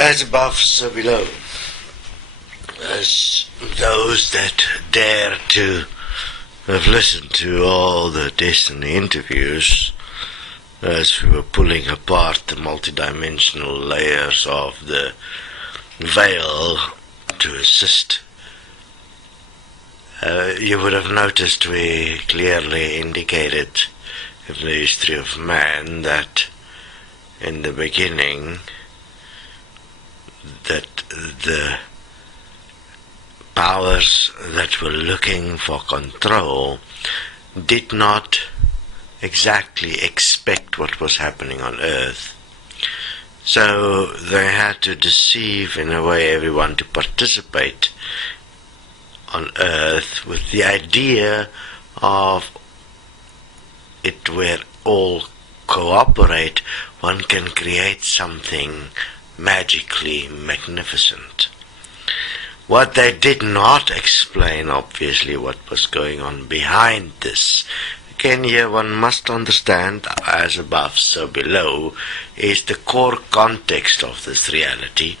As above, so below. As those that dare to have listened to all the Desteni interviews, as we were pulling apart the multidimensional layers of the veil to assist, you would have noticed we clearly indicated in the history of man that in the beginning that the powers that were looking for control did not exactly expect what was happening on Earth. So they had to deceive in a way everyone to participate on Earth with the idea of it where all cooperate, one can create something magically magnificent. What they did not explain, obviously, what was going on behind this. Again, here one must understand, as above, so below, is the core context of this reality.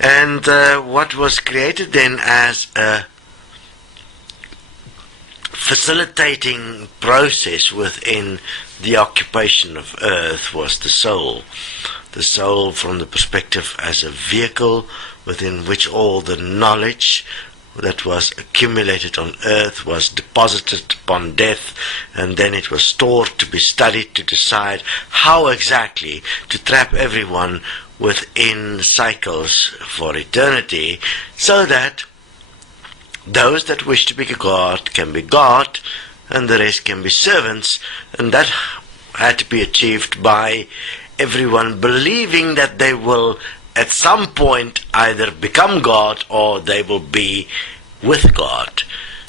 And what was created then as a facilitating process within the occupation of Earth was the soul. The soul from the perspective as a vehicle within which all the knowledge that was accumulated on Earth was deposited upon death, and then it was stored to be studied to decide how exactly to trap everyone within cycles for eternity, so that those that wish to be God can be God and the rest can be servants. And that had to be achieved by everyone believing that they will at some point either become God or they will be with God.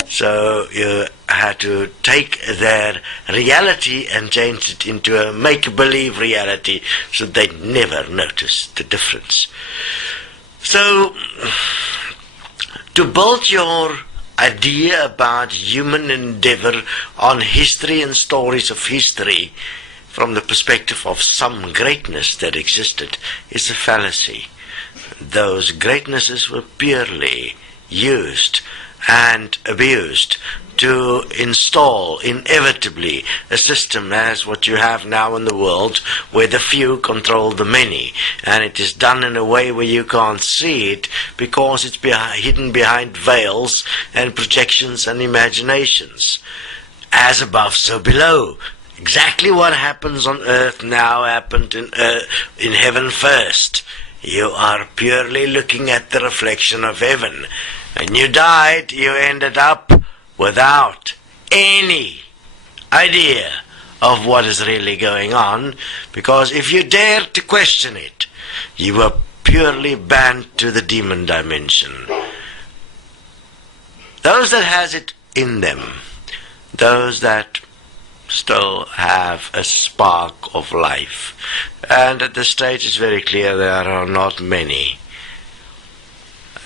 So you had to take their reality and change it into a make-believe reality so they never notice the difference. So to build your idea about human endeavor on history and stories of history from the perspective of some greatness that existed is a fallacy. Those greatnesses were purely used and abused to install inevitably a system as what you have now in the world, where the few control the many, and it is done in a way where you can't see it because it's hidden behind veils and projections and imaginations. As above, so below. Exactly what happens on Earth now happened in heaven first. You are purely looking at the reflection of heaven. When you died, you ended up without any idea of what is really going on, because if you dared to question it, you were purely banned to the demon dimension. Those that has it in them, those that still have a spark of life, and at this stage it's very clear there are not many,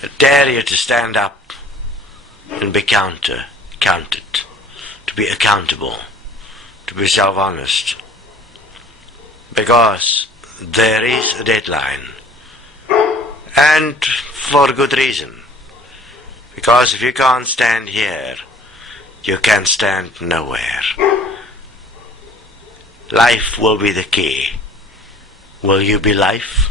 I dare you to stand up and be counted, to be accountable, to be self-honest, because there is a deadline, and for good reason. Because if you can't stand here, you can stand nowhere. Life will be the key. Will you be life?